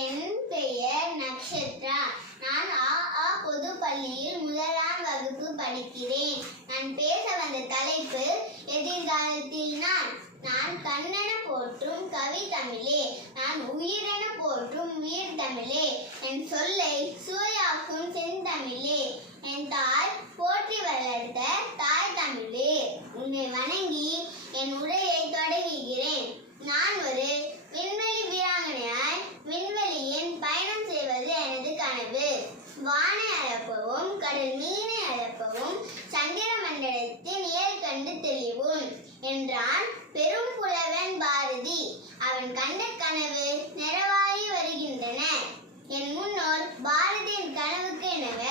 என் பெயர் நக்ஷத்ரா. நான் ஆ பொது பள்ளியில் முதலாம் வகுப்பு படிக்கிறேன். நான் பேச வந்த தலைப்பு எதிர்காலத்தில் நான் கண்ணென போற்றும் கவி தமிழே, நான் உயிரென போற்றும் உயிர் தமிழே, என் சொல்லை சுவையாக்கும் செந்தமிழே, என் தாய் போற்றி வளர்த்த தாய் தமிழே, உன்னை வணங்கி என் உரையை தொடங்குகிறேன். நான் ஒரு விண்வெளி வீராங்கனையாய் விண்வெளியின் பயணம் செய்வது எனது கனவு. வானை அளப்பவும் கடல் மீனை அளப்பவும் சந்திர மண்டலத்தின் இயல் கண்டு தெளிவும் என்றான் பெரும் புலவன் பாரதி. அவன் கண்ட கனவு நிறைவாகி வருகின்றன. என் முன்னோர் பாரதியின் கனவுக்கு எனவ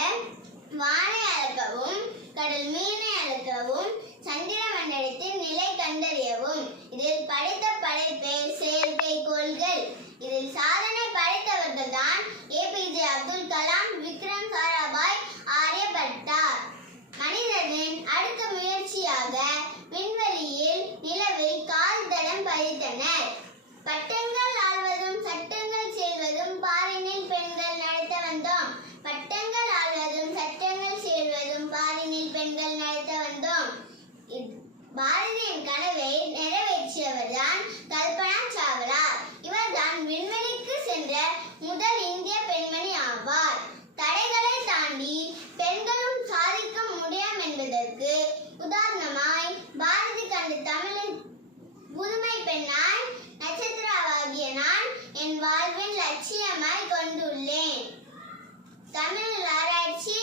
வானை அளக்கவும் கடல் மீனை அளக்கவும் சந்திர மண்டலத்தின் நிலை கண்டறியவும். இதில் படைத்த படைப்பே செயற்கைக்கோள்கள். இதில் சாதனை படைத்தவர்கள் தான் APJ அப்துல் கலாம், விக்ரம் சாராபாய், ஆரியபட்டா. மனிதனின் அடுத்த முயற்சியாக விண்வெளியில் நிலவில் கால் தடம் பதித்தனர். பட்டங்கள் ஆள்வதும் சட்டங்கள் செய்வதும் பாரினில் பெண்கள் நடத்த வந்தோம். பட்டங்கள் ஆள்வதும் சட்டங்கள் செய்வதும் பாரினில் பெண்கள் நடத்த வந்தோம். பாரதியின் கனவை நிறைவேற்றியவர்தான் கல்பனா சாவ்லா. இவர்தான் விண்வெளிக்கு சென்ற முதல் இந்திய பெண்மணி ஆவார். தடைகளை தாண்டி பெண்களும் சாதிக்க முடியும் என்பதற்கு உதாரணமாய் பாரதி கண்ட தமிழின் புதுமை பெண்ணாய் நட்சத்திராவாகிய நான் என் வாழ்வின் லட்சியமாய் கொண்டுள்ளேன். தமிழ் ஆராய்ச்சி,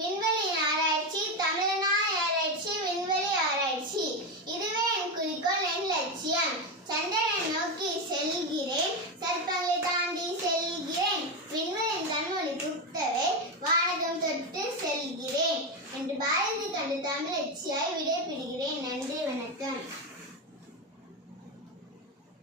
விண்வெளி ஆராய்ச்சி, தமிழனாய் ஆராய்ச்சி, விண்வெளி ஆராய்ச்சி, இதுவே என் குறிக்கோள், என் லட்சியம். சந்திரனை நோக்கி செல்கிறேன், சர்ப்பங்களை தாண்டி செல்கிறேன், விண்வெளியின் கண்மொழி புத்தவை வானகம் தொட்டு செல்கிறேன் என்று பாரதி கண்டு தமிழ் லட்சியாய் விடைபெறுகிறேன்.